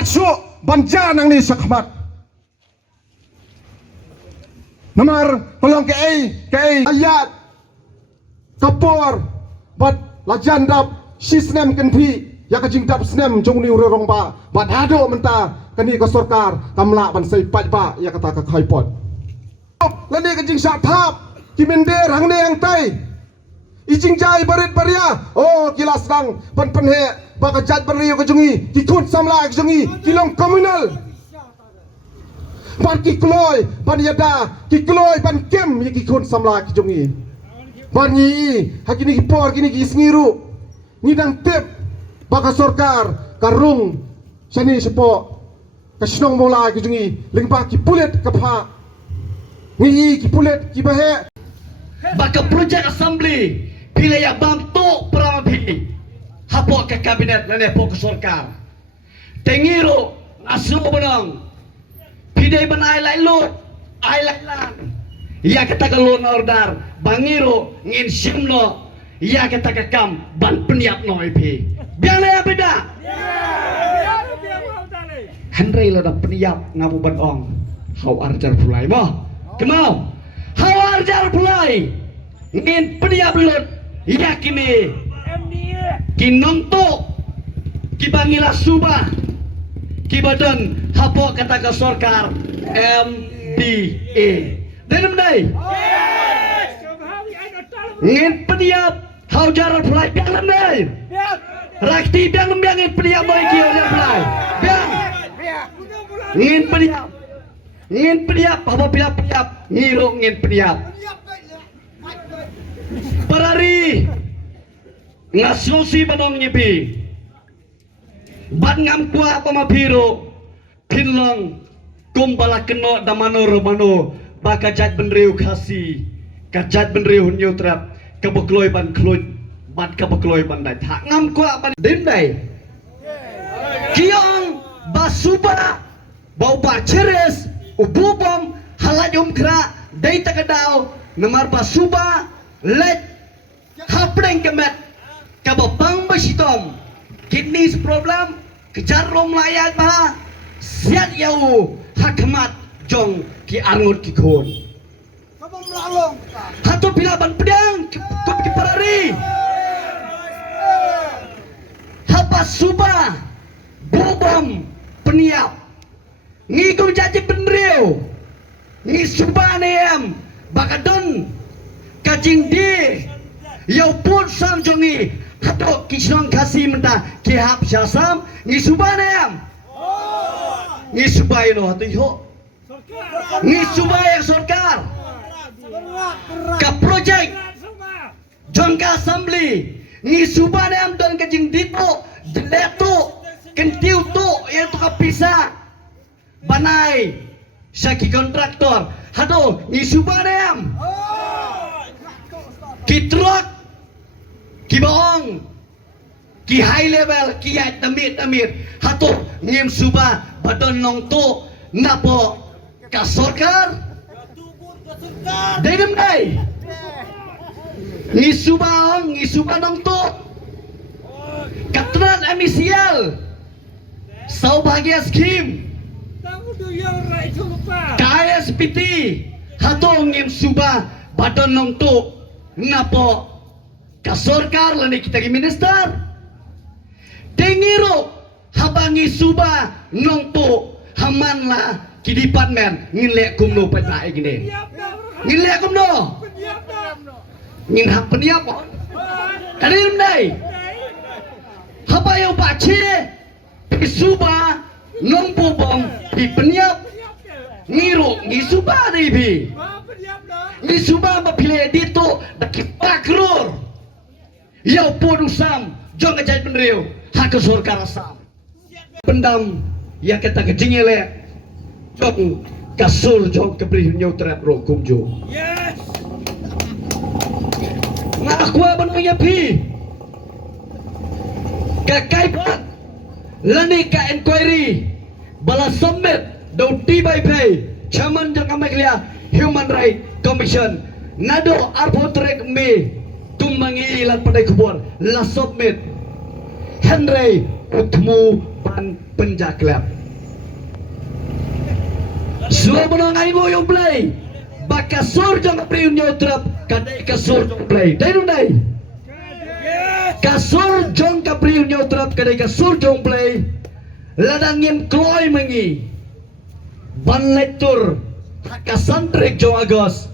atsuk banja nang ni sakmat. Nomor pelong ke ayat kapor bat lajan dap sisnem kenpi ya kajing dap snem jong ni urong ba bat hado menta kani ka sarkar kamla ban sai pat ba ya kata ka khaipot lani kajing sa thap kimender hang ne hang tai ijing jai barit baria oh kilas dang pan he ba ka jat bario ka jungi ki khut samla ka jungi kilong komunal ban ki kloy ban yada ki kloy ban kem ki khut samla ki jungi ban ni hakini ki por kini ki sngiru ni dang tep ba ka sarkar karung sani sepo kasnong mola ki jungi lingba ki pulet ka pha ni ki pulet ki bahe baka project assembly pila ya bantu pramapi hapo ke kabinet lane po ke sarkar tengiro asu benang pidai ban ai lai lut ai lai lan ya kata ke loan order bangiro ngin simno ya kata ke kam ban peniap no ipi biang le beda Henry lo da peniap ngamu ban ong hau arjar pulai mo kemau hau arjar pulai ngin peniap lut ya kini kinonto kibangila suba kibadan hapo kata ke sarkar MDA denam dai ngin peniap hau jaral pulai biang dai rakti biang ngin peniap boy kio jaral pulai biang ngin peniap apa peniap ngiro ngin peniap parari ngasusi banong nyipi bat ngam kuah pamapiro pinlong kumbala keno damano romano bakajat benriu kasi kajat benriu nyutrap kabekloy ban kluj bat kabekloy ban dai thak ngam kuah ban dim dai kiong basuba bau ba ceres ububom halajum kra dai takadau namar basuba let hapreng kemet kabapang basitom kidneys problem kejar rom layat bah siat yau hakmat jong ki arngut ki khon kabam lalong hatu pilaban pedang kop ki parari hapas suba bobom peniap ngigo jaji benriu ngi suba neam bakadon kajing di yau pun sam jongi hato kisnong kasi menta kihap syasam ngi subanem ngi subayno hato iho ngi subay sarkar ka project jongka assembly ngi subanem don kajing dito deleto kentiu to yang to kapisa banai saki kontraktor hato ngi subanem ki truck ki bohong ki high level ki ya damit hato ngim suba badon nong to napo ka sarkar dedem dai ngi suba nong to katran emisial saubagia scheme KSPT hato ngim suba badon nong to napo ka sarkar lani kita ki minister tengiro habangi suba nongto haman la ki department ngilek kumno pada gini ngilek kumno ngin hak peniap kadir dai habayo bache suba nongpo bom pi peniap ngiro ngi suba dai bi ngi suba ba pile dito dakipakrur yau podusam jong ajai penriu hak sarkar asam pendam ya kita kejingele jong kasur jong kebri nyutrap ro kumjo yes ngakwa banaya pi kakai pat lani ka inquiry bala submit do tibai pay chairman jang amaklia human right commission nado arbotrek me tumangi ilan pandai kubur la submit Henry utmu ban penjaklap Suara menangai ngoyong play Bakasur jong priun nyautrap Kadai kasur jong play Dai Kasur jong kapriun nyautrap Kadai kasur jong play Ladangin kloy mengi Ban lektur Hakasantrik jong agos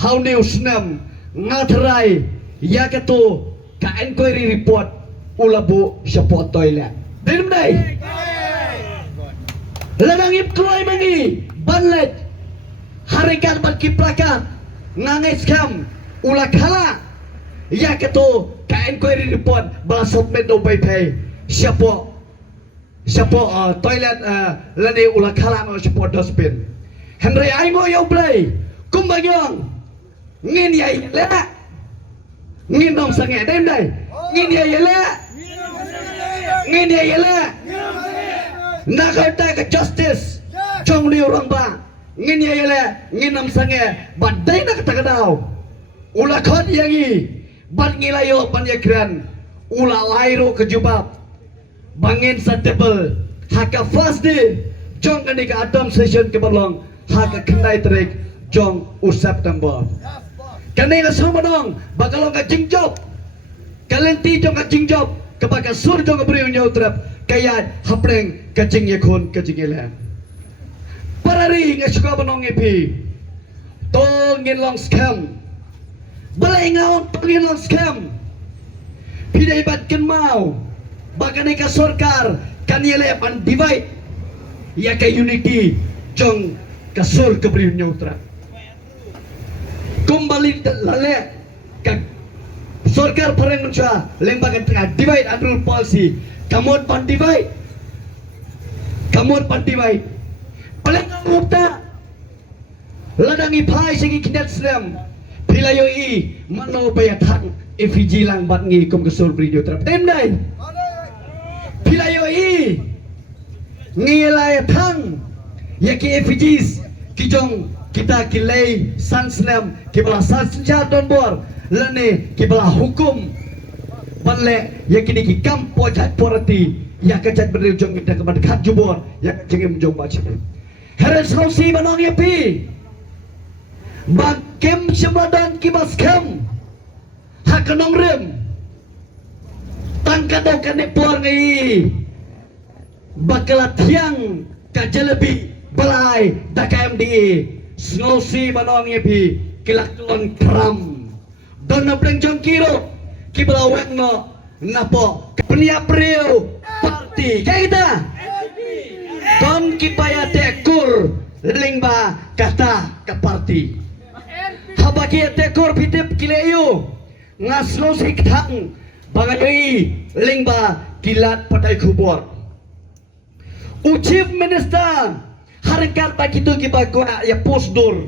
How news nem Ngaterai Yakatu Ka inquiry report Ulabu Syapot toilet Dai Ladangin kloy mengi Banlet Harikan berkiplakan Nangai skam Ulah kala Ya ketu Ka inquiry report Balasot mendo pay Siapa toilet Lani ulah kala No siapa dustbin Henry Aingo yau play Kumbagyong Ngin ya yela Ngin dong sange Dem dai Ngin ya yela Ngin ya yela Nakata ke justice Jong liu rong ba Ngin ya yele Ngin nam sange Badai nak kata kadau Ula khot yangi Bad ngilayo panyakran Ula lairo kejubab Bangin sa table Haka first day Jong kani ka atom session ke balong Haka kendai terik Jong September Kani ka semua dong Bakalong ka jingjob Kalenti jong ka jingjob Kabaka sur jong ka beriun nyautrap Kaya hapreng kajing yakun kajing ilan Parari nga suka banong epi Tongin long scam Balay ngaon tongin long scam Pidai bat ken mau Bagani ka sorkar Kanile pan divide Ya ka unity Jong kasur kebriun nyautra Kumbali lale Ka sorkar pareng nunca Lembaga tengah divide and rule policy Kamot pan divide Kamot pan divide Paling ngumta Ladangi pai segi kinat selam Pilayo i Mano bayatang Efiji lang bat ngi kum kesur beridio terap Temdai Pilayo i Ngilayatang Yaki efijis Kijong kita kilay San selam Kibala san senjata don bor Lane kibala hukum Panle Yaki diki kampo jat porati Yak kajat beridio jong kita kepada kat jubor Yak jengim jong baca Heran sausi manong yapi Bakim semadan kibas kem Hakanong rem Tangkadaw kanipor ngai Bakalat yang Kajalebi Balai Daka MDE Sausi manong yapi Kilaktuan kram Don nabreng jong kiro Kibalawang no Napo Peniapriu Parti Kayak kita Don kipaya tekur lingba kata ke parti. Habaki tekur pitip kileyu ngaslo siktang bangayoi lingba kilat patai kubur. Chief Minister harkat bagi tu kibagwa ya posdur.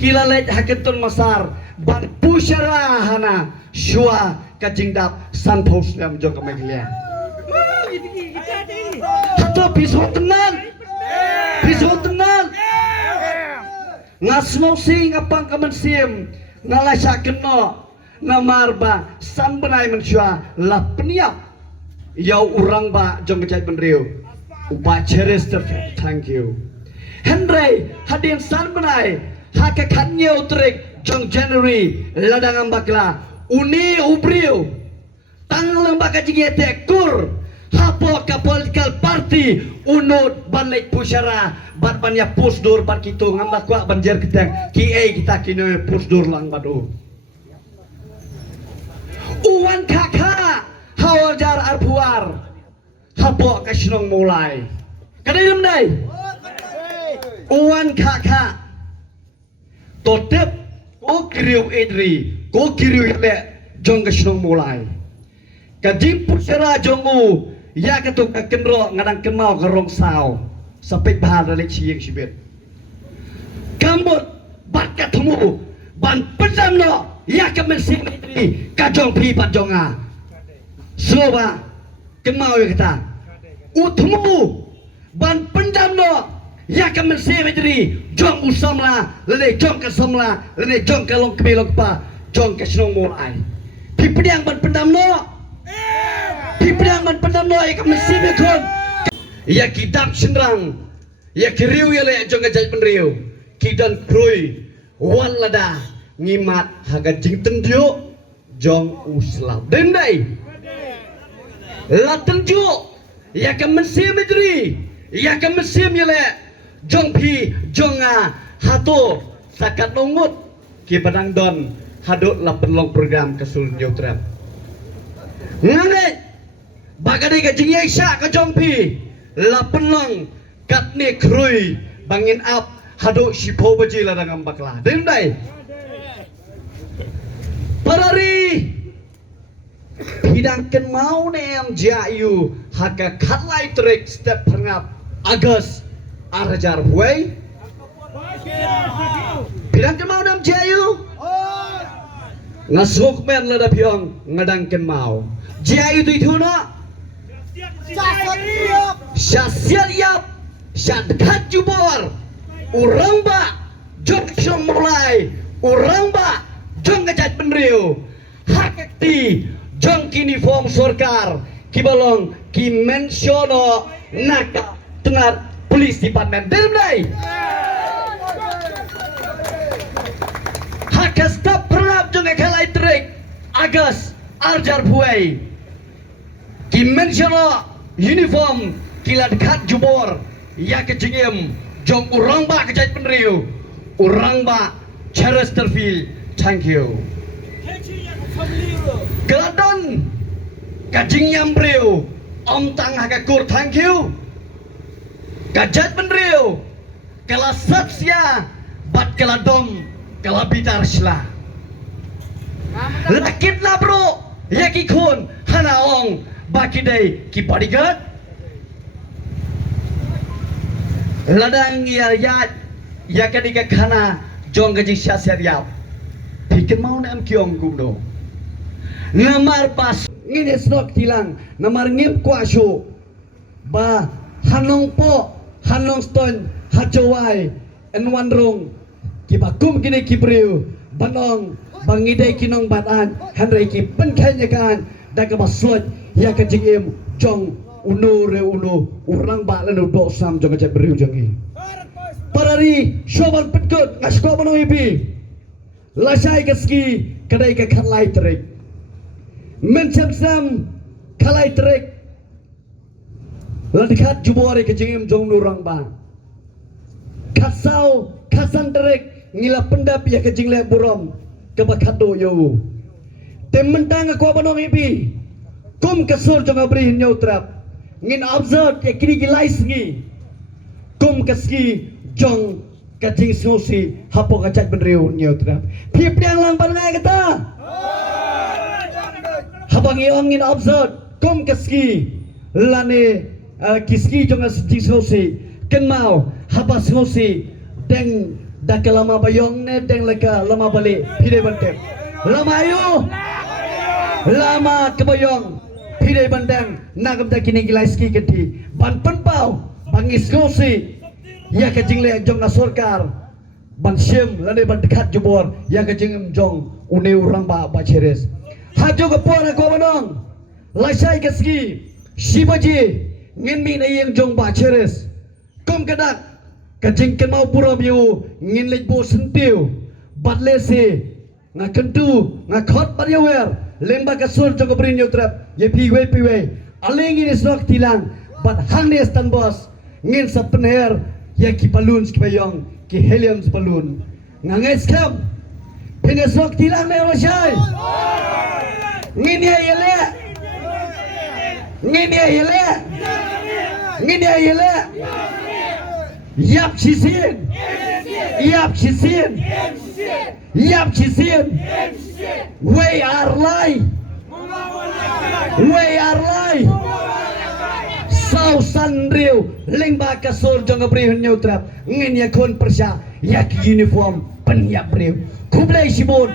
Kilalet haketun masar bang pusyara hana shua kajingdap san pos ngam jong kameglia. Hato pisau tenan ngasmo sing apang kamansim ngalasaken no namarba san benai mensua la peniap yau urang ba jong kecai benriu upa cheris thank you Henry hadin san benai hakakannya utrik jong January ladang ambakla uni ubriu tanggal lembaka jingete kur hapo ka political party unut banlek pusyara bat banyak pusdur bat kitu ngambak kwa banjer keteng kita kini pusdur lang badu uwan kakak hawajar arpuar hapo ka sinong mulai kadai demdai uwan kakak totep ko kiriu edri ko kiriu le jong ka sinong mulai kajim pusyara jongu ya ketuk kenro ngadang kenau kerong sao sampai bahar dari siang sibet kamut bat ketemu ban pedam no ya kemensing ini kajong pi pajonga soba kenau ya kita utemu ban pendam no ya kemensing ini jong usamla lele jong kesamla lele jong kelong kebelong pa jong kesenong mulai pi pedang ban pendam no Pipriang man penamoi ka mesin kon. Ya kidap senrang. Ya kiriu ya le jong gajai penriu. Kidan krui walada ngimat haga jing tendio jong uslap. Dendai. La tenjo ya ka mesin medri. Ya ka mesin ya le jong pi jong hato sakat longut ki padang don hadut la penlong program kesul nyutrap. Ngangai bagadi ka jing syak ka jong pi la penlong kat ni krui bangin up hadut sipo baji la dangam bakla. Dendai. Parari hidangkan mau nem jayu haka katlai trek step pengap Agus Arjar Huay hidangkan mau nem jayu ngasuk men lada piong ngadangkan mau jayu tu itu na syasiat yap syadkat jubor urang ba jok syong mulai urang ba jong ngajat penriu hakti jong kini form sorkar kibalong ki mensiono naka tengat polis department dai hakas tap perap jong kalai trek Agus Arjar Huay ki mensiono uniform kilat kat jubor ya kejengem jong urang ba kajat penriu urang ba Chesterfield. Thank you. Keladon kajing yambriu om tang hakakur thank you. Kajat benriu kelasat sia bat keladom kelabitar sila. Lakit lah bro yaki kun hanaong baki day ki bodyguard. Ladang yat yakadika kana jong gaji syasiat Pikin mau nam kiong gumdo. Namar pas ngin esnok tilang namar ngim kwasyo ba hanong po hanong ston hajawai enwanrong kibakum kini kibriu banong bangidai kinong batan handai ki penkanyakan daga basut ya kajingim jong uno re uno urang ba lanu do sam jong aja briu jongi parari shoban petkut ngasko banong ibi Lasai keski kadai ke kalai trek mencam sam kalai trek ladikat jubore ke jengim jong nurang ba kasau kasan trek ngila pendap ya ke jingle burom ke bakado yo temmentang ko banong ibi kum kasur jong abri nyautrap ngin observe ya kiri gilais ngi kum keski jong kajing snosi hapo kacak benriu nyautrap pip yang lang pangai kata habang iongin observe kom keski lane kiski jonga kajing snosi ken mau haba snosi deng dakalama bayong ne deng leka lama balik pide banteng lama ayo lama kebayong pide banteng nagam dakini gilaiski keti ban penpau bangis snosi ya kajing le jong na sorkar ban siem lane ban dekat jubor ya kajing jong une urang ba cheres hajo ke pora ko banong lasai keski shibaji ngin mi na yang jong ba cheres kom kadak kajing ken mau pura biu ngin lej bo sentiu bat lese nga kentu nga khot ba yawer lemba ka sur jong brin yotrap ye piwe aling ini snok tilang bat hang ne stan bos ngin sa penher ya ki balloon ki bayong ki helium balloon ngangai skam penesok tilang ne wasai ngini yele yap chisin we are lie Sau sanriu lingba kasur jong abrihun nyutrap ngin ya kon persya yak uniform penyap riu kublai sibun